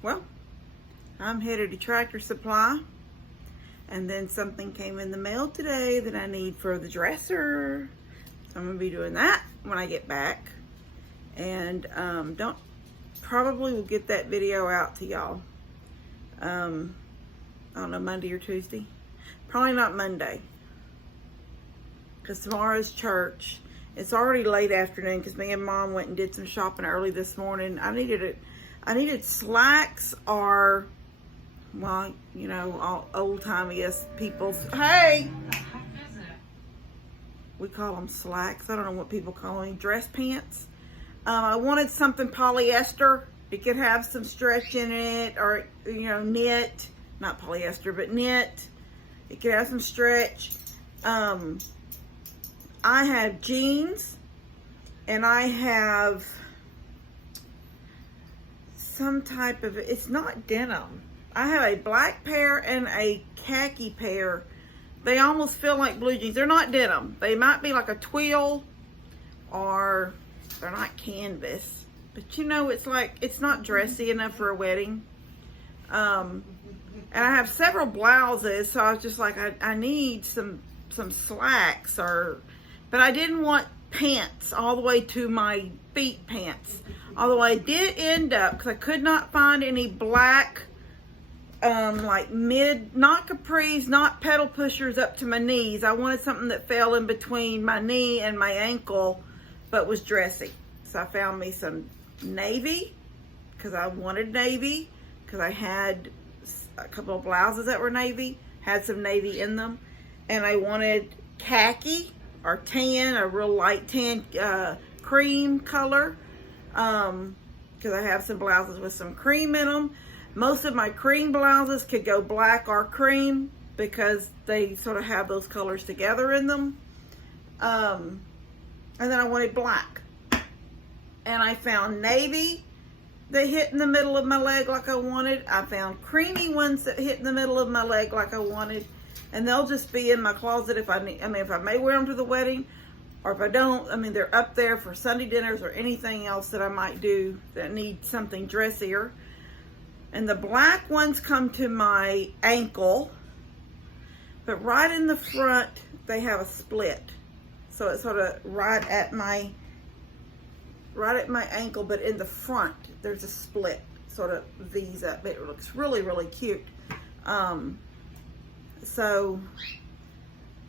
Well, I'm headed to Tractor Supply, and then something came in the mail today that I need for the dresser. So I'm gonna be doing that when I get back, and probably will get that video out to y'all. I don't know, Monday or Tuesday. Probably not Monday, because tomorrow's church. It's already late afternoon because me and Mom went and did some shopping early this morning. I needed slacks or, well, you know, all old-timey-est people's. Hey! We call them slacks. I don't know what people call them. Dress pants. I wanted something polyester. It could have some stretch in it, or, you know, knit. Not polyester, but knit. It could have some stretch. I have jeans, and I have some type of, it's not denim. I have a black pair and a khaki pair. They almost feel like blue jeans. They're not denim. They might be like a twill, or they're not canvas. But you know, it's like, it's not dressy enough for a wedding. And I have several blouses, so I was just like, I need some slacks, but I didn't want pants all the way to my feet pants. Although I did end up, because I could not find any black, like not capris, not pedal pushers up to my knees. I wanted something that fell in between my knee and my ankle, but was dressy. So I found me some navy, because I wanted navy, because I had a couple of blouses that were navy, had some navy in them. And I wanted khaki or tan, a real light tan, cream color, because I have some blouses with some cream in them. Most of my cream blouses could go black or cream because they sort of have those colors together in them. And then I wanted black. And I found navy that hit in the middle of my leg like I wanted. I found creamy ones that hit in the middle of my leg like I wanted. And they'll just be in my closet if I need. I mean, if I may wear them to the wedding, or if I don't, I mean, they're up there for Sunday dinners or anything else that I might do that need something dressier. And the black ones come to my ankle, but right in the front, they have a split. So it's sort of right at my ankle, but in the front, there's a split, sort of V's up. It looks really, really cute. So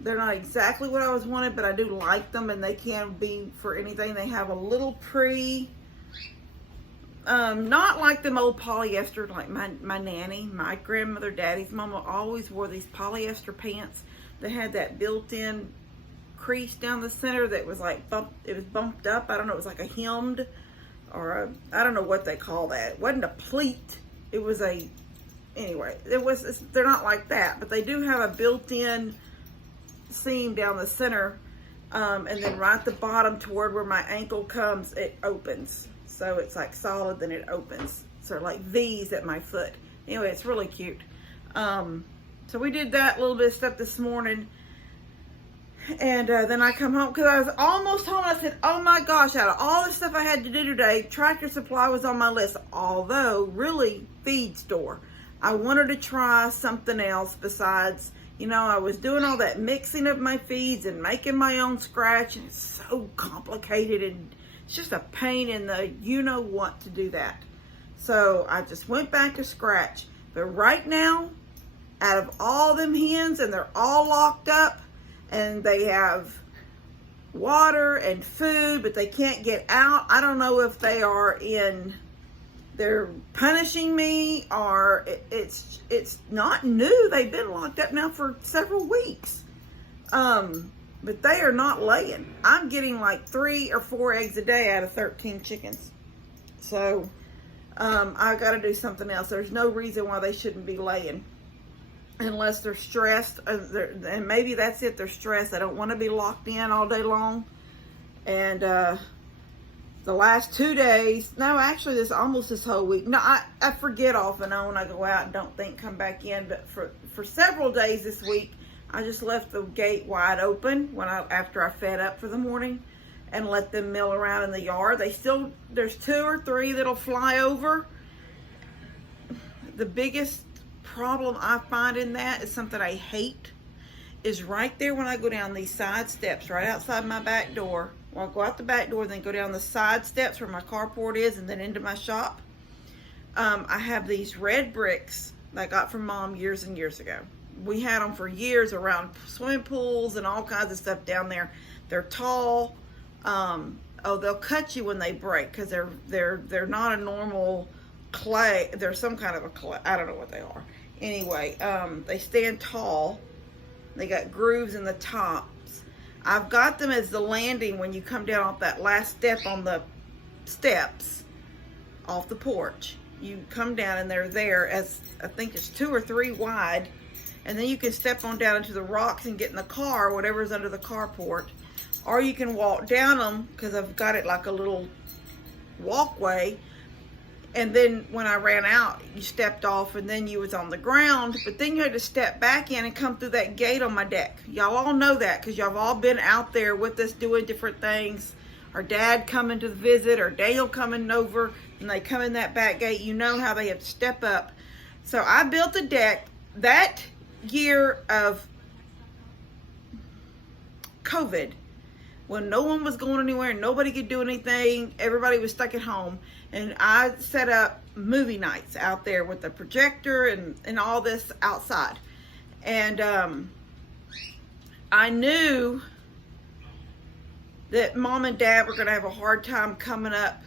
they're not exactly what I was wanted, but I do like them, and they can be for anything. They have a little not like them old polyester, like my nanny, my grandmother, daddy's mama always wore these polyester pants that had that built-in crease down the center that was like it was bumped up. I don't know, it was like a hemmed, or I don't know what they call that. It wasn't a pleat. It was anyway, they're not like that, but they do have a built-in seam down the center, and then right at the bottom toward where my ankle comes, it opens. So it's like solid, then it opens. Sort of like V's at my foot. Anyway, it's really cute. So we did that little bit of stuff this morning. And then I come home, because I was almost home. I said, oh my gosh, out of all the stuff I had to do today, Tractor Supply was on my list. Although, really, feed store. I wanted to try something else besides, you know, I was doing all that mixing of my feeds and making my own scratch, and it's so complicated, and it's just a pain in the you-know-what to do that. So I just went back to scratch. But right now, out of all them hens, and they're all locked up, and they have water and food, but they can't get out. I don't know if they're punishing me, or it's not new. They've been locked up now for several weeks. But they are not laying. I'm getting like 3 or 4 eggs a day out of 13 chickens. So I got to do something else. There's no reason why they shouldn't be laying, unless they're stressed, and maybe that's it. They're stressed. They don't want to be locked in all day long. And the last 2 days, no, actually this whole week. No, I forget off and on. I go out and don't think come back in. But for several days this week, I just left the gate wide open after I fed up for the morning, and let them mill around in the yard. There's 2 or 3 that'll fly over, the biggest problem I find in that is something I hate, is right there when I go down these side steps right outside my back door. Well, I go out the back door, then go down the side steps where my carport is, and then into my shop. I have these red bricks that I got from Mom years and years ago. We had them for years around swimming pools and all kinds of stuff down there. They're tall. They'll cut you when they break because they're not a normal clay. They're some kind of a clay. I don't know what they are. Anyway, they stand tall. They got grooves in the tops. I've got them as the landing when you come down off that last step on the steps off the porch. You come down and they're there as, I think it's 2 or 3 wide, and then you can step on down into the rocks and get in the car, whatever's under the carport, or you can walk down them because I've got it like a little walkway. And then when I ran out, you stepped off and then you was on the ground, but then you had to step back in and come through that gate on my deck. Y'all all know that because y'all have all been out there with us doing different things. Our dad coming to visit, or Daniel coming over, and they come in that back gate. You know how they have to step up. So I built a deck that year of COVID, when no one was going anywhere, nobody could do anything, everybody was stuck at home. And I set up movie nights out there with the projector and all this outside. And I knew that Mom and Dad were going to have a hard time coming up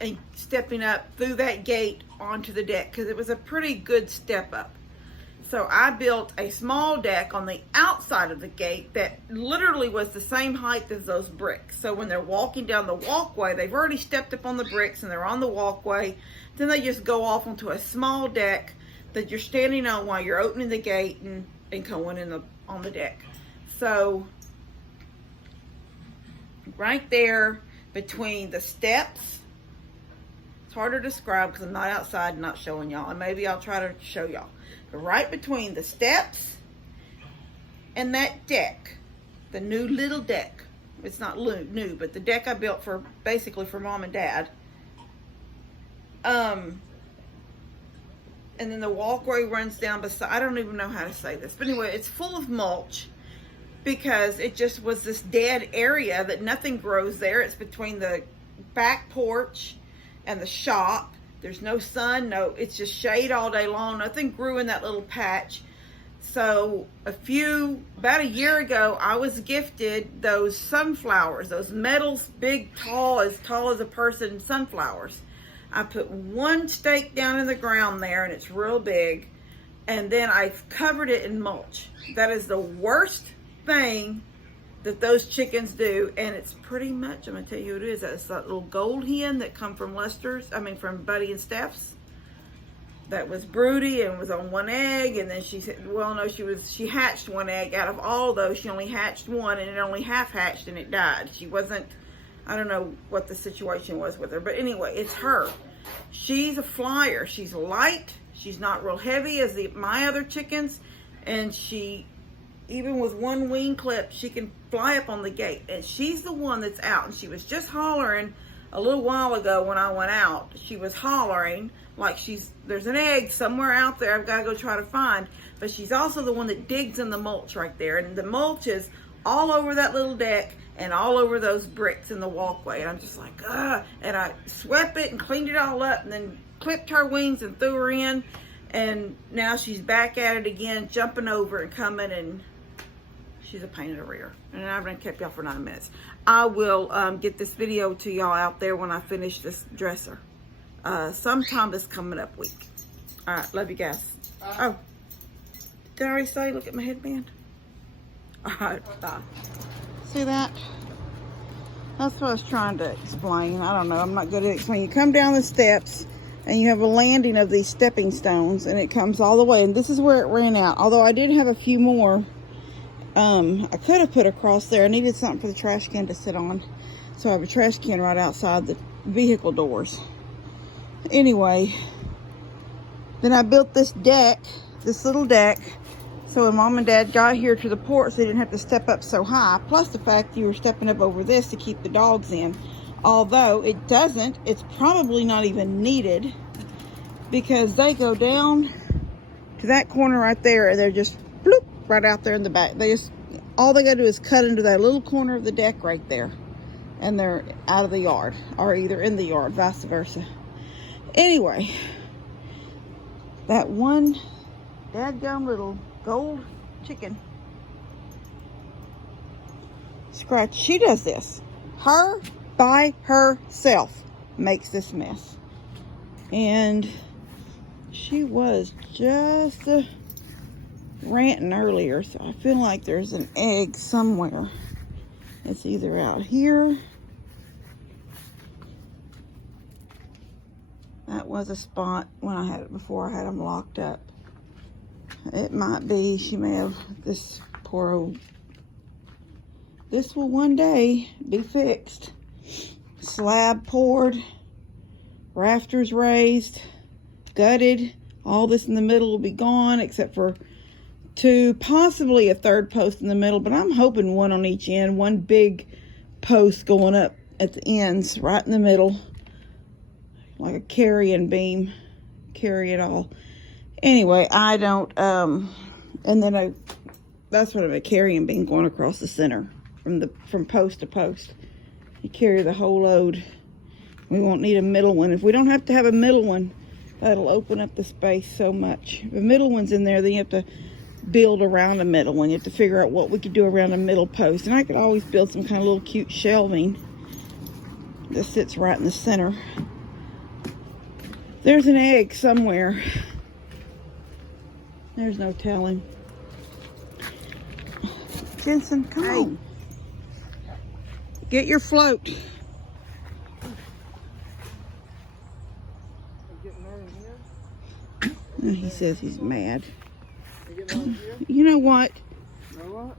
and stepping up through that gate onto the deck because it was a pretty good step up. So I built a small deck on the outside of the gate that literally was the same height as those bricks. So when they're walking down the walkway, they've already stepped up on the bricks and they're on the walkway. Then they just go off onto a small deck that you're standing on while you're opening the gate and going on the deck. So right there between the steps, it's hard to describe because I'm not outside and not showing y'all, and maybe I'll try to show y'all. But right between the steps and that deck, the new little deck, it's not new, but the deck I built for basically for Mom and Dad, and then the walkway runs down beside, I don't even know how to say this, but anyway, it's full of mulch because it just was this dead area that nothing grows there. It's between the back porch and the shop. There's no sun, it's just shade all day long. Nothing grew in that little patch. So about a year ago, I was gifted those sunflowers, those metals, big, as tall as a person sunflowers. I put one stake down in the ground there, and it's real big. And then I've covered it in mulch. That is the worst thing that those chickens do, and it's pretty much, I'm gonna tell you who it is. It's that little gold hen that come from from Buddy and Steph's. That was broody and was on 1 egg, and then she said, well, no, she hatched 1 egg. Out of all of those, she only hatched 1, and it only half hatched and it died. She wasn't, I don't know what the situation was with her, but anyway, it's her. She's a flyer. She's light. She's not real heavy as my other chickens, and she, even with 1 wing clip, she can fly up on the gate. And she's the one that's out. And she was just hollering a little while ago when I went out. She was hollering like there's an egg somewhere out there I've got to go try to find. But she's also the one that digs in the mulch right there. And the mulch is all over that little deck and all over those bricks in the walkway. And I'm just like, ugh. And I swept it and cleaned it all up and then clipped her wings and threw her in. And now she's back at it again, jumping over and coming, and she's a pain in the rear. And I've been kept y'all for 9 minutes. I will get this video to y'all out there when I finish this dresser. Sometime this coming up week. All right, love you guys. Oh, did I already say look at my headband? All right, bye. See that? That's what I was trying to explain. I don't know. I'm not good at explaining. You come down the steps and you have a landing of these stepping stones, and it comes all the way. And this is where it ran out. Although I did have a few more. I could have put across there. I needed something for the trash can to sit on. So I have a trash can right outside the vehicle doors. Anyway, then I built this deck, this little deck, so when Mom and Dad got here to the porch, they didn't have to step up so high. Plus the fact you were stepping up over this to keep the dogs in. Although it doesn't, it's probably not even needed because they go down to that corner right there, and they're just bloop, right out there in the back. All they gotta do is cut into that little corner of the deck right there, and they're out of the yard, or either in the yard, vice versa. Anyway, that one dadgum little gold chicken scratch, she does this. Her by herself makes this mess. And she was just ranting earlier, so I feel like there's an egg somewhere. It's either out here. That was a spot when I had it before I had them locked up. It might be, she may have, this poor old, this will one day be fixed. Slab poured, rafters raised, gutted. All this in the middle will be gone except for two, possibly a third post in the middle, but I'm hoping one on each end, one big post going up at the ends, right in the middle, like a carrying beam, carry it all. Anyway, I don't, and then that's what a carrying beam going across the center from post to post. You carry the whole load. We won't need a middle one. If we don't have to have a middle one, that'll open up the space so much. If the middle one's in there, then you have to build around the middle one. You have to figure out what we could do around the middle post. And I could always build some kind of little cute shelving that sits right in the center. There's an egg somewhere. There's no telling. Jensen, come on. Get your float. He says he's mad. You know what? You know what?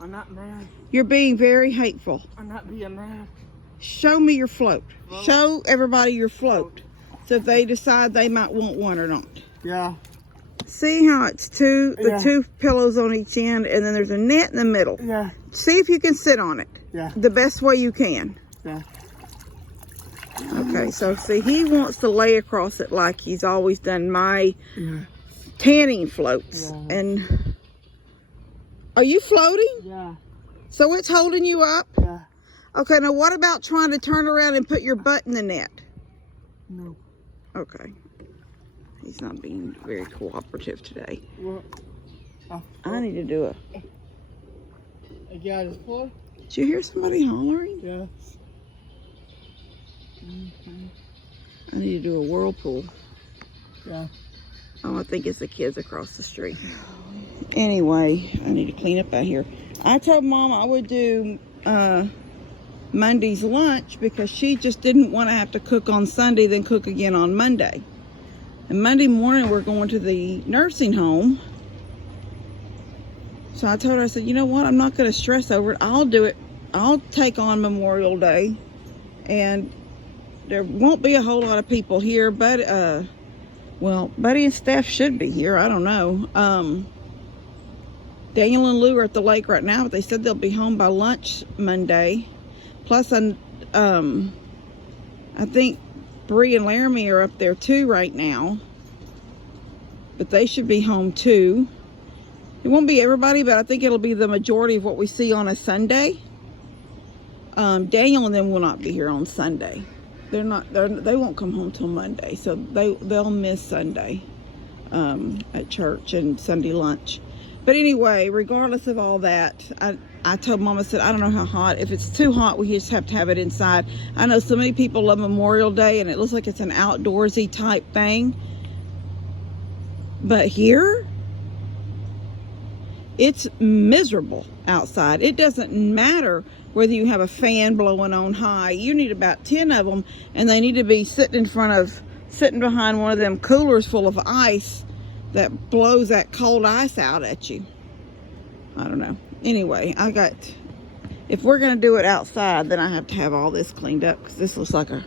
I'm not mad. You're being very hateful. I'm not being mad. Show me your float. Show everybody your float. So if they decide they might want one or not. Yeah. See how it's two pillows on each end, and then there's a net in the middle. Yeah. See if you can sit on it. Yeah. The best way you can. Yeah. Okay, so see, he wants to lay across it like he's always done my tanning floats. Yeah. And are you floating? Yeah. So it's holding you up? Yeah. Okay, now what about trying to turn around and put your butt in the net? No. Okay. He's not being very cooperative today. What? I need to do a... You got his floor? Did you hear somebody hollering? Yeah. I need to do a whirlpool. Yeah. Oh, I think it's the kids across the street. Anyway, I need to clean up out here. I told Mom I would do Monday's lunch because she just didn't want to have to cook on Sunday, then cook again on Monday. And Monday morning, we're going to the nursing home. So I told her, I said, you know what? I'm not going to stress over it. I'll do it. I'll take on Memorial Day. And there won't be a whole lot of people here. But, well, Buddy and Steph should be here. I don't know. Daniel and Lou are at the lake right now. But they said they'll be home by lunch Monday. Plus, I think Bree and Laramie are up there too right now, but they should be home too. It won't be everybody, but I think it'll be the majority of what we see on a Sunday. Daniel and them will not be here on Sunday. They won't come home till Monday, so they'll miss Sunday at church and Sunday lunch. But anyway, regardless of all that, I told Mom, I said, I don't know how hot. If it's too hot, we just have to have it inside. I know so many people love Memorial Day, and it looks like it's an outdoorsy type thing. But here, it's miserable outside. It doesn't matter whether you have a fan blowing on high. You need about 10 of them, and they need to be sitting behind one of them coolers full of ice that blows that cold ice out at you. I don't know. Anyway, if we're going to do it outside, then I have to have all this cleaned up because this looks like a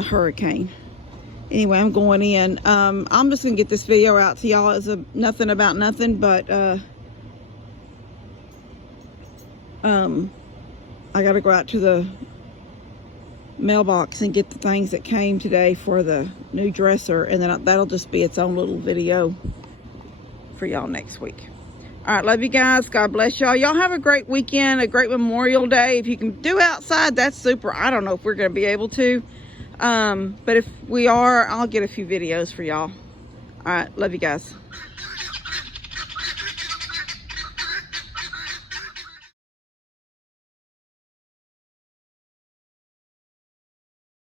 hurricane. Anyway, I'm going in. I'm just going to get this video out to y'all. It's nothing about nothing, but I got to go out to the mailbox and get the things that came today for the new dresser, and then that'll just be its own little video for y'all next week. All right, love you guys. God bless y'all. Y'all have a great weekend, a great Memorial Day. If you can do outside, that's super. I don't know if we're going to be able to, but if we are, I'll get a few videos for y'all. All right, love you guys.